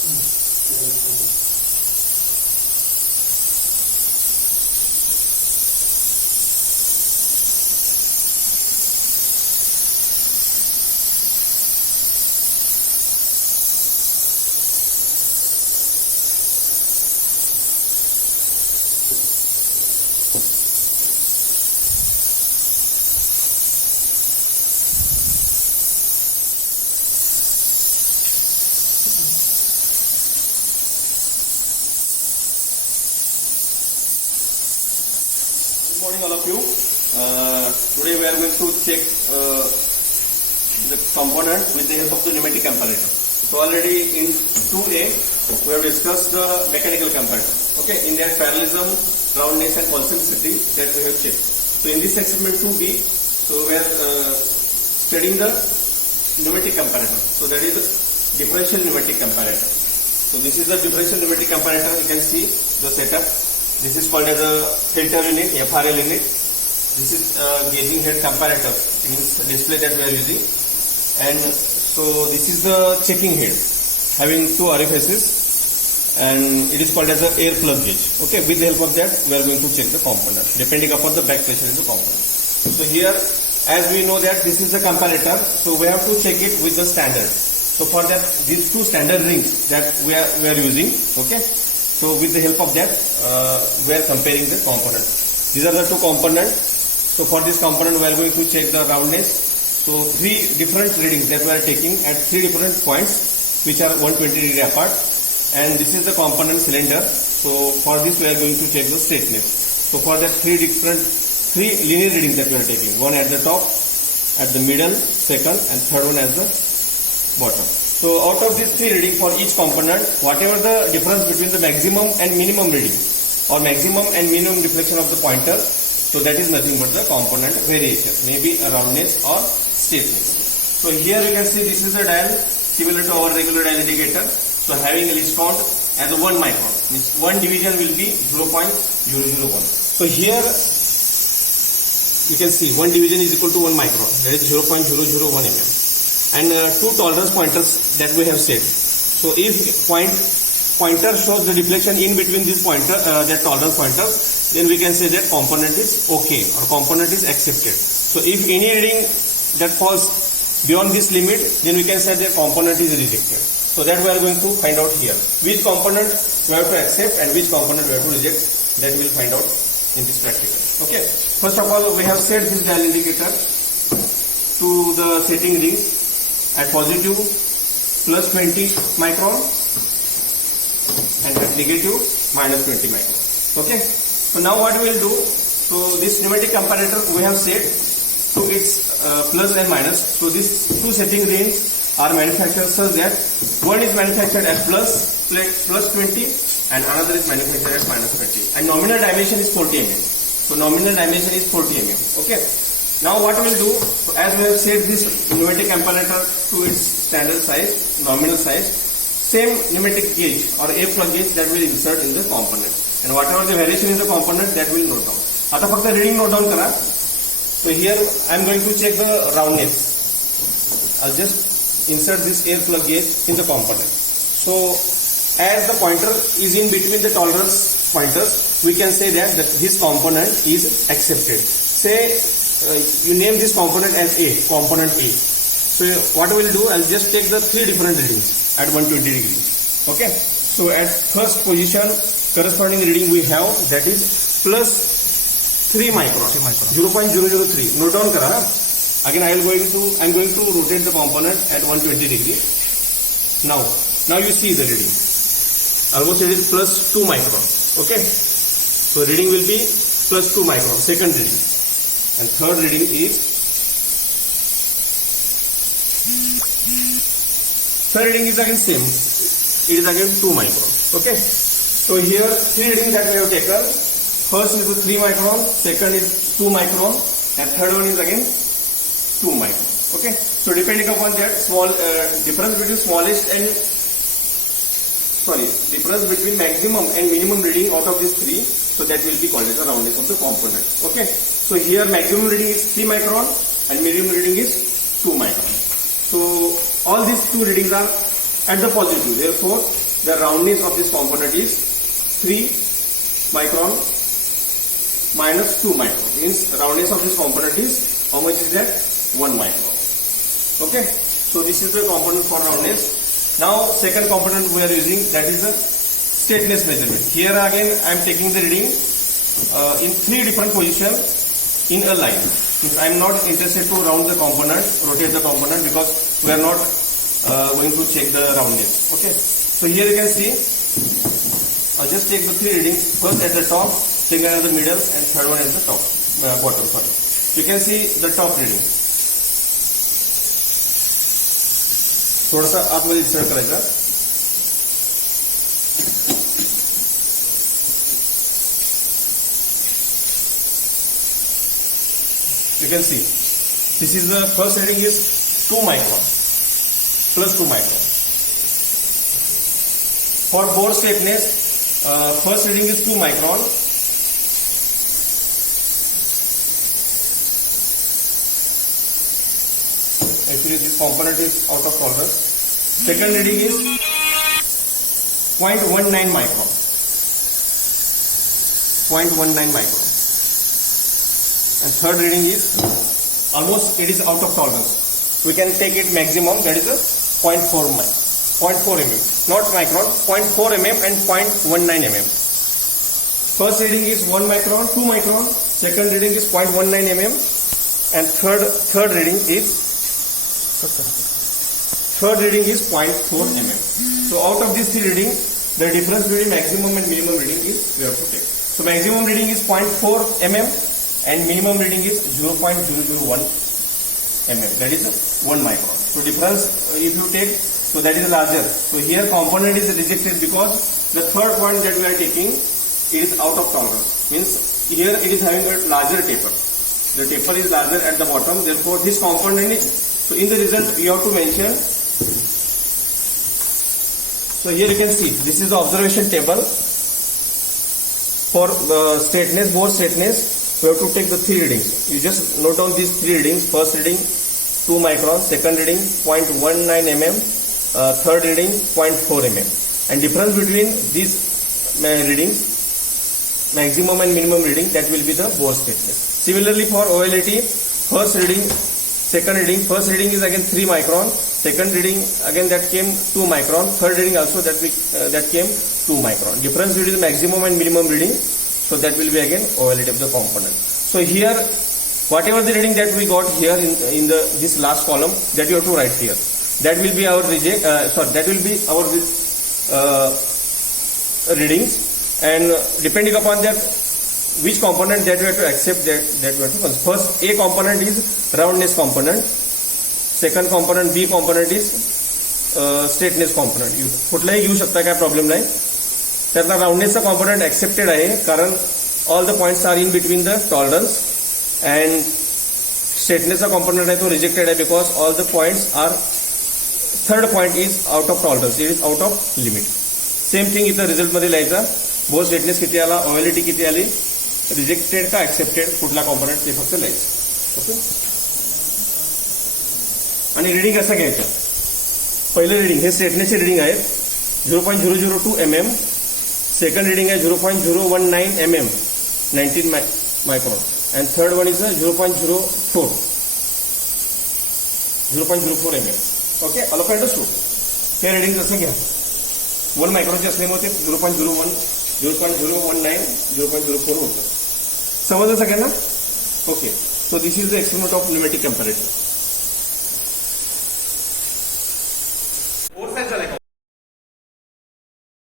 Good morning all of you. Today we are going to check the component with the help of the pneumatic comparator. So already in 2A we have discussed the mechanical comparator. Okay, in that parallelism, roundness and concentricity that we have checked. So in this experiment 2B, so we are studying the pneumatic comparator. So that is differential pneumatic comparator. So this is the differential pneumatic comparator. You can see the setup. This is called as a filter unit, FRL unit. This is gauging head comparator, means display that we are using. And so this is the checking head, having two orifices, and it is called as a air plug gauge. Okay, with the help of that, we are going to check the component, depending upon the back pressure in the component. So here, as we know that this is the comparator, so we have to check it with the standard. So for that, these two standard rings that we are using, okay. So with the help of that, we are comparing the components. These are the two components. So for this component, we are going to check the roundness. So three different readings that we are taking at three different points, which are 120 degree apart. And this is the component cylinder. So for this, we are going to check the straightness. So for that, three linear readings that we are taking. One at the top, at the middle, second, and third one at the bottom. So out of these three readings for each component, whatever the difference between the maximum and minimum reading or maximum and minimum deflection of the pointer, so that is nothing but the component variation, maybe a roundness or straightness. So here you can see this is a dial similar to our regular dial indicator. So having a least count as a 1 micron, means one division will be 0.001. So here you can see one division is equal to 1 micron, that is 0.001 mm. And two tolerance pointers that we have set. So if pointer shows the deflection in between this pointer, that tolerance pointer, then we can say that component is okay or component is accepted. So if any reading that falls beyond this limit, then we can say that component is rejected. So that we are going to find out here. Which component we have to accept and which component we have to reject, that we will find out in this practical. Okay. First of all, we have set this dial indicator to the setting rings at positive plus 20 micron and at negative minus 20 micron. Okay. So now what we will do, so this pneumatic comparator we have set to its plus and minus. So these two setting rings are manufactured such that one is manufactured at plus 20 and another is manufactured at minus 20. And nominal dimension is 40 mm. So nominal dimension is 40 mm. Okay. Now what we will do, so as we have set this pneumatic comparator to its standard size, nominal size, same pneumatic gauge or air plug gauge that will insert in the component. And whatever the variation in the component, that will note down. आता फक्त reading note down करा. So here I am going to check the roundness. I'll just insert this air plug gauge in the component. So as the pointer is in between the tolerance pointers, we can say that this component is accepted. Say you name this component as A, component A. So what we will do, I'll just take the three different readings at 120 degrees. Okay. So at first position, corresponding reading we have, that is plus 3 micron, 0.003. Note down kara. Again I'm going to rotate the component at 120 degrees. Now you see the reading. Almost it is plus 2 micron. Okay. So reading will be plus 2 micron, second reading. And third reading is, third reading is again same. It is again 2 micron. Okay. So here three readings that we have taken. First is 3 micron, second is 2 micron, and third one is again 2 micron. Okay. So depending upon that, difference between maximum and minimum reading out of these three, so that will be called as the roundness of the component. Okay. So here maximum reading is 3 micron and minimum reading is 2 micron. So all these two readings are at the positive. Therefore, the roundness of this component is 3 micron minus 2 micron. Means roundness of this component is, how much is that? 1 micron. Okay. So this is the component for roundness. Now second component we are using, that is the straightness measurement. Here again I am taking the reading in 3 different positions in a line. I am not interested to round the component, rotate the component, because we are not going to check the roundness. Okay. So here you can see, I'll just take the 3 readings. First at the top, second at the middle, and third one at the top, bottom. Sorry. You can see the top reading. थोड़ा सा आतमध्ये insert करायचा. You can see, this is the first reading is 2 micron, plus 2 micron. For bore straightness, first reading is 2 micron. Actually, this component is out of tolerance. Second reading is 0.19 micron. 0.19 micron. And third reading is almost, it is out of tolerance. We can take it maximum, that is a 0.4 mm. Not micron, 0.4 mm and 0.19 mm. First reading is 1 micron, 2 micron. Second reading is 0.19 mm. And third reading is 0.4 mm. So out of these 3 readings, the difference between maximum and minimum reading is we have to take. So maximum reading is 0.4 mm. And minimum reading is 0.001 mm. That is 1 micron. So difference, if you take, so that is larger. So here component is rejected because the third point that we are taking, it is out of tolerance. Means here it is having a larger taper. The taper is larger at the bottom. Therefore this component is, so in the result you have to mention. So here you can see, this is the observation table for straightness, bore straightness. We have to take the 3 readings. You just note down these 3 readings. First reading 2 micron, second reading 0.19 mm, third reading 0.4 mm. And difference between these readings, maximum and minimum reading, that will be the bore straightness. Similarly for OLAT, first reading, second reading, first reading is again 3 micron, second reading again that came 2 micron, third reading also that came 2 micron. Difference between maximum and minimum reading. So that will be again OLAT of the component. So here, whatever the reading that we got here in this last column, that you have to write here. That will be our that will be our readings, and depending upon that, which component that we have to accept, that we have to consider. First, A component is roundness component. Second component, B component is straightness component. कुठलाही घेऊ शकता, काय problem नाही. त्यातला राउंडनेसचा component accepted आहे, कारण all the points are in between the tolerance. And स्ट्रेटनेसचा component आहे तो रिजेक्टेड आहे, because all the points are, third point is out of tolerance, it is out of limit. Same thing इथं रिझल्टमध्ये लिहायचा. Bore straightness किती आला, OLAT किती आली, रिजेक्टेड का एक्सेप्टेड, कुठला कॉम्पोनंट ते फक्त लिहायचं. ओके. आणि रिडिंग कसं घ्यायचं. पहिलं रिडिंग हे स्ट्रेटनेसचे रिडिंग आहे 0.002 mm. Second reading is 0.019 mm, 19 micron, and third one is 0.04 mm. Okay, all of you understood. Here reading असे घ्या. 1 micron चे असल्यामुळे ते 0.01, 0.019, 0.04 होतं. समजलं सगळ्यांना? Okay. So this is the experiment of pneumatic comparator.